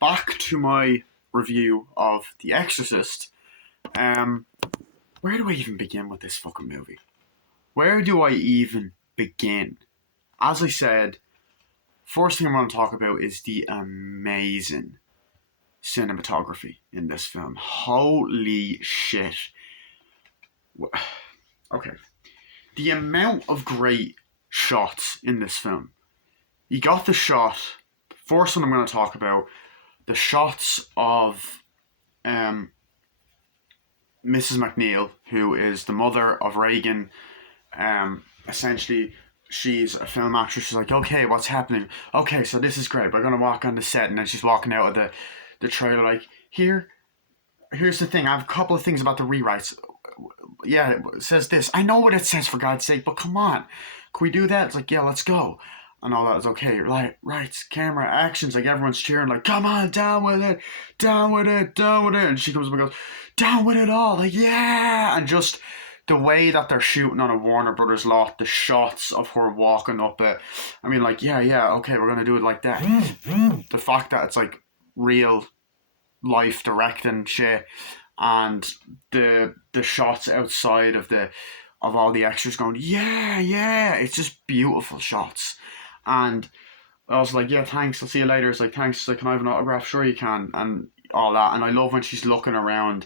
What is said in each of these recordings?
back to my review of The Exorcist. Um, where do I even begin with this fucking movie? Where do I even begin? As I said, first thing I'm going to talk about is the amazing cinematography in this film. Holy shit. Okay. The amount of great shots in this film. You got the shot, first one I'm going to talk about, the shots of Mrs. Mcneil, who is the mother of Reagan. Essentially, she's a film actress. She's like, okay, what's happening? Okay, so this is great. We're gonna walk on the set, and then she's walking out of the trailer like, here's the thing. I have a couple of things about the rewrites. Yeah, it says this. I know what it says, for God's sake, but come on, can we do that? It's like, yeah, let's go. And all that is okay. Right, camera, actions, like everyone's cheering, like, come on, down with it, down with it, down with it. And she comes up and goes, down with it all, like, yeah. And just the way that they're shooting on a Warner Brothers lot, the shots of her walking up it. I mean, like, yeah, okay, we're gonna do it like that. The fact that it's like real life directing shit, and the shots outside of all the extras going, yeah, it's just beautiful shots. And I was like, yeah, thanks, I'll see you later. It's like, thanks, it's like, can I have an autograph? Sure you can. And all that. And I love when she's looking around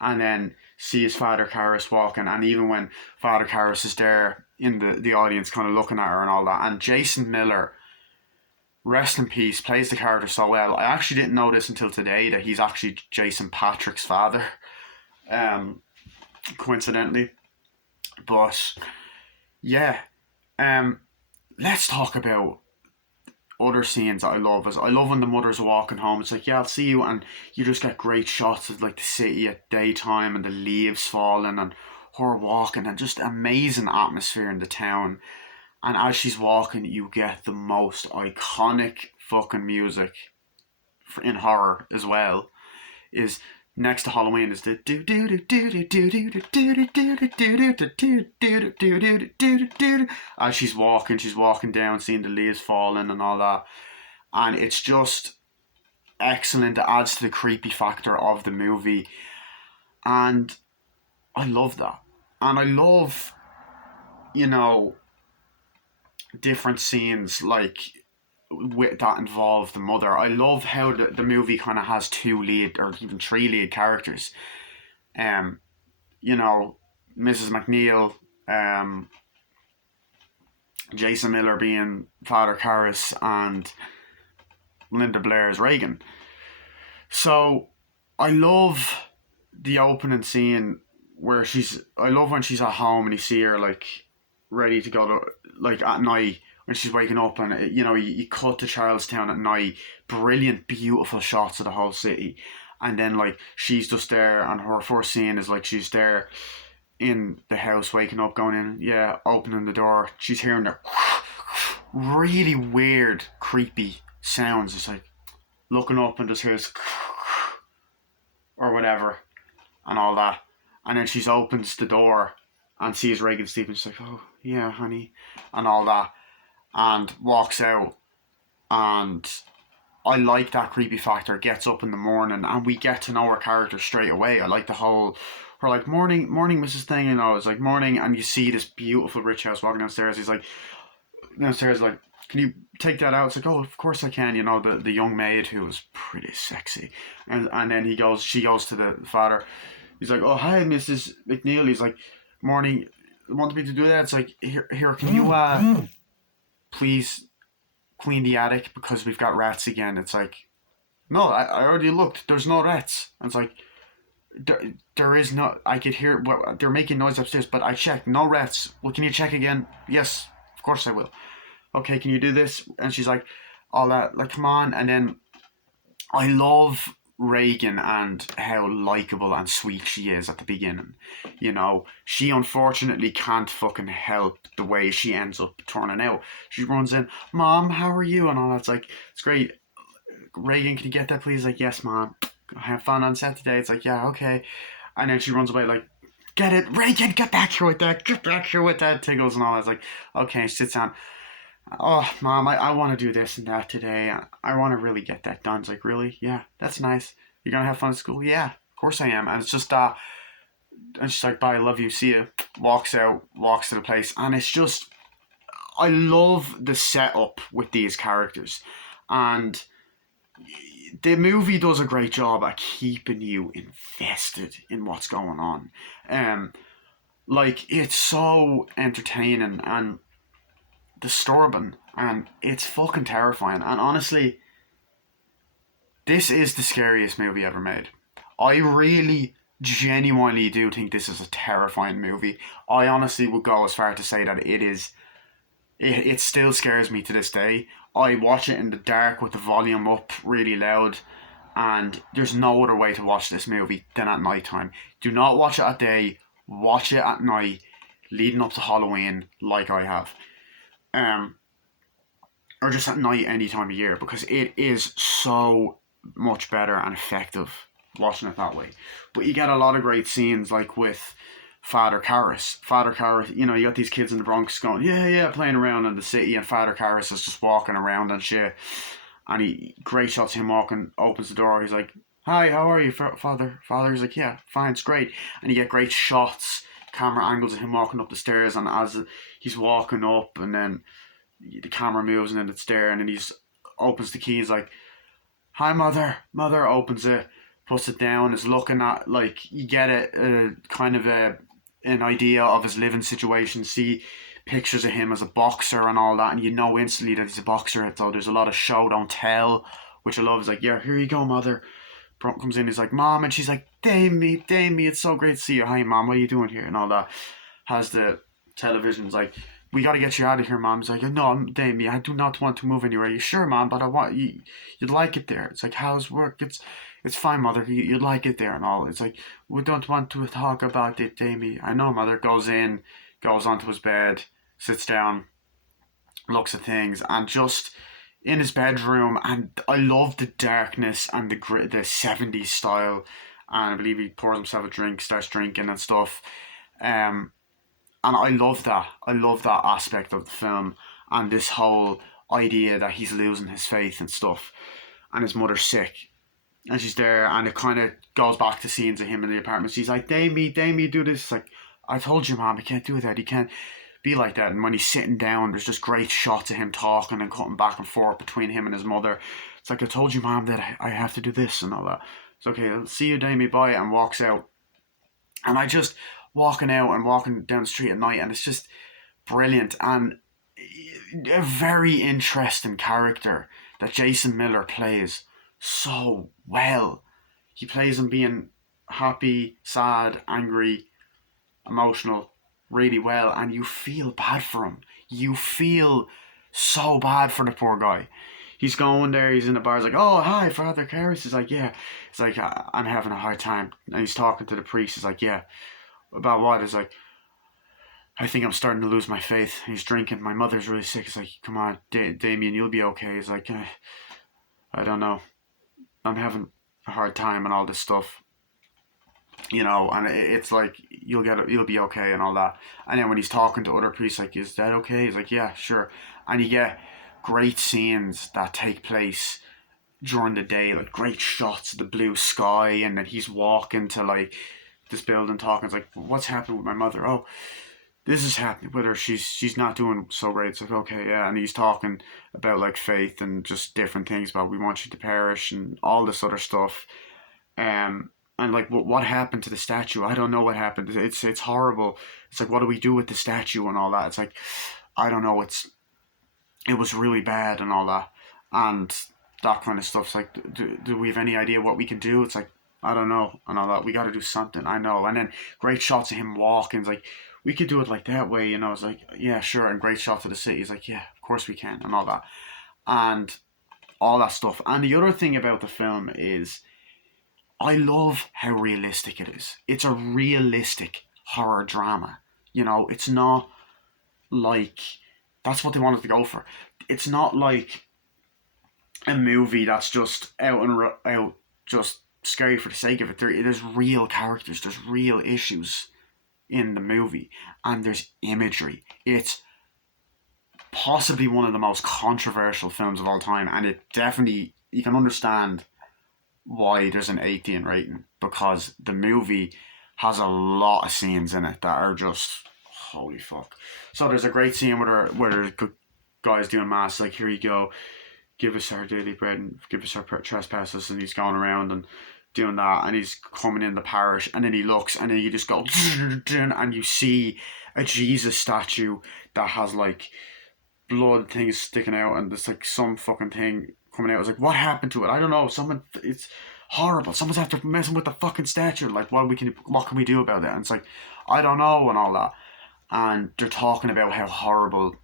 and then sees Father Karras walking, and even when Father Karras is there in the audience kind of looking at her and all that. And Jason Miller, rest in peace, plays the character so well. I actually didn't know this until today, that he's actually Jason Patrick's father, coincidentally. But yeah, let's talk about other scenes that I love. Is I love when the mothers are walking home. It's like, yeah, I'll see you, and you just get great shots of like the city at daytime and the leaves falling and her walking, and just amazing atmosphere in the town. And as she's walking, you get the most iconic fucking music in horror as well. Is next to Halloween is the do do do do do do do do do do do do do do do. As she's walking down, seeing the leaves falling and all that, and it's just excellent. It adds to the creepy factor of the movie, and I love that. And I love, you know, different scenes like with that involve the mother. I love how the movie kind of has two lead or even three lead characters. Um, you know, Mrs. McNeil, Jason Miller being Father Karras, and Linda Blair as Reagan. So I love the opening scene where I love when she's at home and you see her like ready to go to, like at night when she's waking up, and you cut to Charlestown at night, brilliant, beautiful shots of the whole city, and then like she's just there, and her first scene is like she's there in the house waking up, going in, yeah, opening the door, she's hearing the really weird, creepy sounds. It's like looking up and just hears or whatever and all that, and then she opens the door and sees Reagan sleeping. She's like, oh yeah, honey, and all that, and walks out. And I like that creepy factor. Gets up in the morning, and we get to know her character straight away. I like the whole her like, morning, Mrs. Thing. It's like morning, and you see this beautiful rich house walking downstairs. He's like downstairs, like, can you take that out? It's like, oh, of course I can. The young maid who was pretty sexy, and then she goes to the father. He's like, oh hi, Mrs. McNeil. He's like, morning. Want me to do that? It's like, here, can you please clean the attic because we've got rats again. It's like, no, I already looked. There's no rats. And it's like, there is no. I could hear they're making noise upstairs, but I checked, no rats. Well, can you check again? Yes, of course I will. Okay, can you do this? And she's like, all that, like, come on. And then I love Reagan and how likable and sweet she is at the beginning. She unfortunately can't fucking help the way she ends up turning out. She runs in, Mom, how are you? And all that's like, it's great. Reagan, can you get that please? Like, yes, Mom. Have fun on set today. It's like, yeah, okay. And then she runs away like, get it, Reagan, get back here with that, tickles and all that. It's like, okay, she sits down. Oh, mom, I want to do this and that today. I want to really get that done. It's like, really? Yeah, that's nice. You're going to have fun at school? Yeah, of course I am. And it's just, and she's like, bye, I love you, see you. Walks out, walks to the place. And it's just, I love the setup with these characters. And the movie does a great job at keeping you invested in what's going on. Um, like, it's so entertaining and disturbing, and it's fucking terrifying. And honestly, this is the scariest movie ever made. I really genuinely do think this is a terrifying movie. I honestly would go as far to say that it is. It still scares me to this day. I watch it in the dark with the volume up really loud, and there's no other way to watch this movie than at night time. Do not watch it at day. Watch it at night, leading up to Halloween, like I have. Um, or just at night any time of year, because it is so much better and effective watching it that way. But you get a lot of great scenes, like with Father Karras. Father Karras, you know, you got these kids in the Bronx going, yeah, yeah, playing around in the city, and Father Karras is just walking around and shit. And he, great shots of him walking, opens the door, he's like, hi, how are you, Father? Father's like, yeah, fine, it's great. And you get great shots, camera angles of him walking up the stairs, and as he's walking up, and then the camera moves and then it's there, and then he's opens the key, he's like, hi, mother, opens it, puts it down, is looking at, like, you get it, kind of an idea of his living situation, see pictures of him as a boxer and all that, and you know instantly that he's a boxer. So there's a lot of show don't tell, which I love. Is like, yeah, here you go, mother. Brooke comes in, he's like, mom, and she's like, Damie, it's so great to see you. Hi, mom, what are you doing here? And all that. Has the television's like, we got to get you out of here, mom. He's like, no, Damie, I do not want to move anywhere. You sure, mom? But I want you. You'd like it there. It's like, how's work? It's fine, mother. You'd like it there and all. It's like, we don't want to talk about it, Damie. I know, mother. Goes in, goes onto his bed, sits down, looks at things, and just in his bedroom. And I love the darkness and the 70s style. And I believe he pours himself a drink, starts drinking and stuff. Um, and I love that. I love that aspect of the film, and this whole idea that he's losing his faith and stuff, and his mother's sick, and she's there, and it kind of goes back to scenes of him in the apartment. She's like, Damie, do this. It's like, I told you, mom, you can't do that. You can't be like that. And when he's sitting down, there's just great shots of him talking and cutting back and forth between him and his mother. It's like, I told you, mom, that I have to do this and all that. It's okay, I'll see you, Damie, bye, and walks out. And I just walking out and walking down the street at night, and it's just brilliant and a very interesting character that Jason Miller plays so well. He plays him being happy, sad, angry, emotional really well, and you feel bad for him. You feel so bad for the poor guy. He's going there, he's in the bar, he's like, oh, hi, Father Karras. He's like, yeah. He's like, I'm having a hard time. And he's talking to the priest. He's like, yeah. About what? He's like, I think I'm starting to lose my faith. He's drinking. My mother's really sick. He's like, come on, Damien, you'll be okay. He's like, I don't know. I'm having a hard time and all this stuff. You know, and it's like, you'll be okay and all that. And then when he's talking to other priests, like, is that okay? He's like, yeah, sure. And you get great scenes that take place during the day, like great shots of the blue sky, and then he's walking to like this building talking. It's like, what's happening with my mother? Oh, this is happening with her. She's not doing so great. It's like, okay, yeah. And he's talking about like faith and just different things about we want you to perish and all this other stuff. And like what happened to the statue? I don't know what happened. It's horrible. It's like, what do we do with the statue and all that? It's like, I don't know. It was really bad and all that, and that kind of stuff. It's like, do we have any idea what we can do? It's like, I don't know and all that. We got to do something. I know. And then great shots of him walking. It's like, we could do it like that way, you know. It's like, yeah, sure. And great shots of the city. It's like, yeah, of course we can and all that, and all that stuff. And the other thing about the film is, I love how realistic it is. It's a realistic horror drama. You know, it's not like, that's what they wanted to go for. It's not like a movie that's just out, just scary for the sake of it. There's real characters, there's real issues in the movie, and there's imagery. It's possibly one of the most controversial films of all time, and it definitely, you can understand why there's an 18 rating, because the movie has a lot of scenes in it that are just holy fuck. So there's a great scene where the guy's doing mass, like, here you go, give us our daily bread and give us our trespasses, and he's going around and doing that, and he's coming in the parish, and then he looks, and then you just go and you see a Jesus statue that has like blood things sticking out, and there's like some fucking thing coming out. It's like, what happened to it? I don't know. It's horrible. Someone's after messing with the fucking statue. Like, what can we do about it? And it's like, I don't know, and all that. And they're talking about how horrible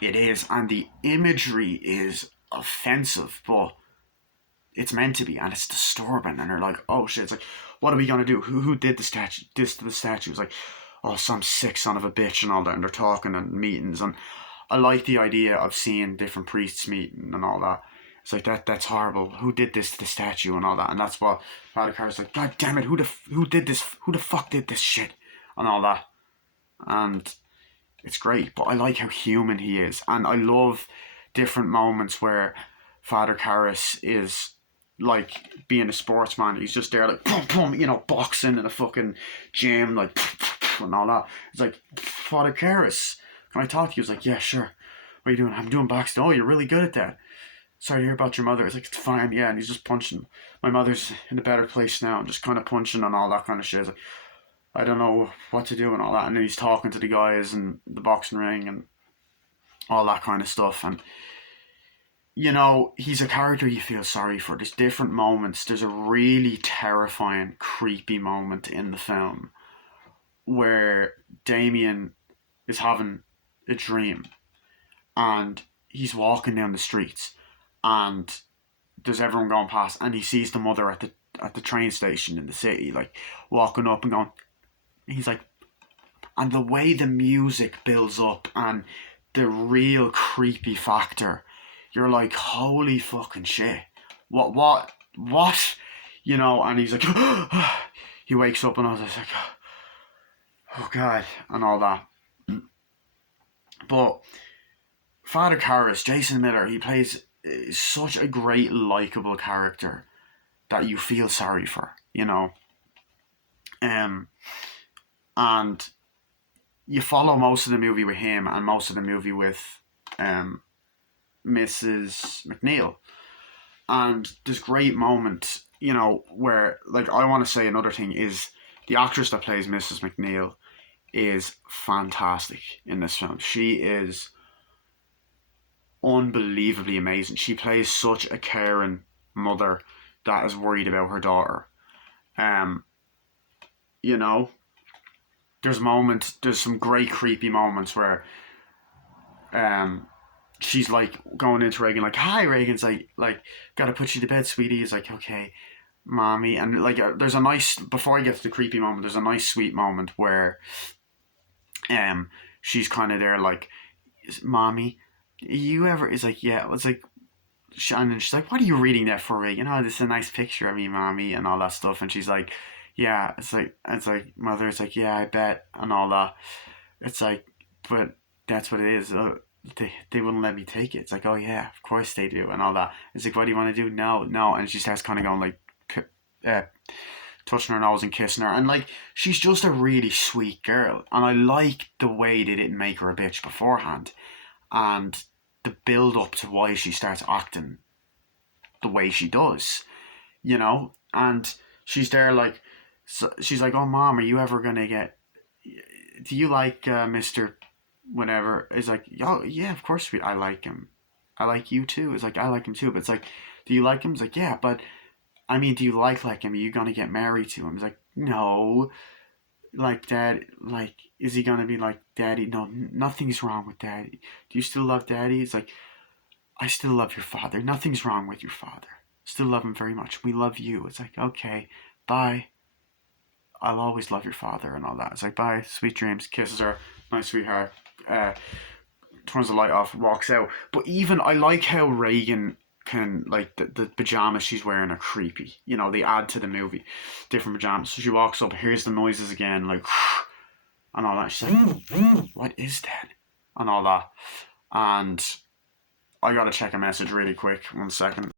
it is, and the imagery is offensive, but it's meant to be, and it's disturbing. And they're like, oh shit, it's like, what are we gonna do? Who did the statue? This to the statue? It's like, oh, some sick son of a bitch and all that. And they're talking in meetings, and I like the idea of seeing different priests meeting and all that. It's like, that's horrible. Who did this to the statue and all that? And that's what Father Carr's like, God damn it, who did this? Who the fuck did this shit and all that? And it's great, but I like how human he is, and I love different moments where Father Karras is like being a sportsman. He's just there like pum pum, boxing in a fucking gym, like and all that. It's like, Father Karras, can I talk to you? He's like, yeah, sure. What are you doing? I'm doing boxing. Oh, you're really good at that. Sorry to hear about your mother. It's like, it's fine, yeah. And he's just punching. My mother's in a better place now. And just kind of punching and all that kind of shit. It's like, I don't know what to do and all that. And then he's talking to the guys in the boxing ring and all that kind of stuff. And, he's a character you feel sorry for. There's different moments. There's a really terrifying, creepy moment in the film where Damien is having a dream, and he's walking down the streets, and there's everyone going past, and he sees the mother at the train station in the city, like walking up and going. He's like, and the way the music builds up and the real creepy factor, you're like, holy fucking shit, what, and he's like, he wakes up, and I was like, oh god, and all that. But Father Karras, Jason Miller, he plays such a great, likable character that you feel sorry for, and you follow most of the movie with him and most of the movie with Mrs. Mcneil. And this great moment, where, like, I want to say another thing is the actress that plays Mrs. Mcneil is fantastic in this film. She is unbelievably amazing. She plays such a caring mother that is worried about her daughter. There's some great creepy moments where she's like going into Reagan, like, hi Reagan's like gotta put you to bed, sweetie. He's like, okay, mommy. And like, there's a nice, before I get to the creepy moment, there's a nice sweet moment where she's kind of there like, mommy, you ever, is like, yeah, it's like, and she's like, what are you reading that for, Reagan? Oh, this is a nice picture of me, mommy, and all that stuff. And she's like, yeah, it's like, mother, it's like, yeah, I bet, and all that. It's like, but that's what it is. They wouldn't let me take it. It's like, oh yeah, of course they do, and all that. It's like, what do you want to do? No. And she starts kind of going like, touching her nose and kissing her, and like, she's just a really sweet girl, and I like the way they didn't make her a bitch beforehand, and the build up to why she starts acting the way she does, and she's there like, so she's like, oh mom, are you ever gonna do you like Mr. whatever? It's like, oh yeah, of course I like him. I like you too. It's like, I like him too. But it's like, do you like him? It's like, yeah, but I mean, do you like him? Are you gonna get married to him? It's like, no. Like, dad, like, is he gonna be like, daddy? No, nothing's wrong with daddy. Do you still love daddy? It's like, I still love your father. Nothing's wrong with your father. Still love him very much. We love you. It's like, okay, bye. I'll always love your father, and all that. It's like, bye, sweet dreams. Kisses her, my sweetheart. Turns the light off, walks out. But even, I like how Reagan can, like, the pajamas she's wearing are creepy. They add to the movie. Different pajamas. So she walks up, hears the noises again, like, and all that. She's like, what is that? And all that. And I gotta check a message really quick. 1 second.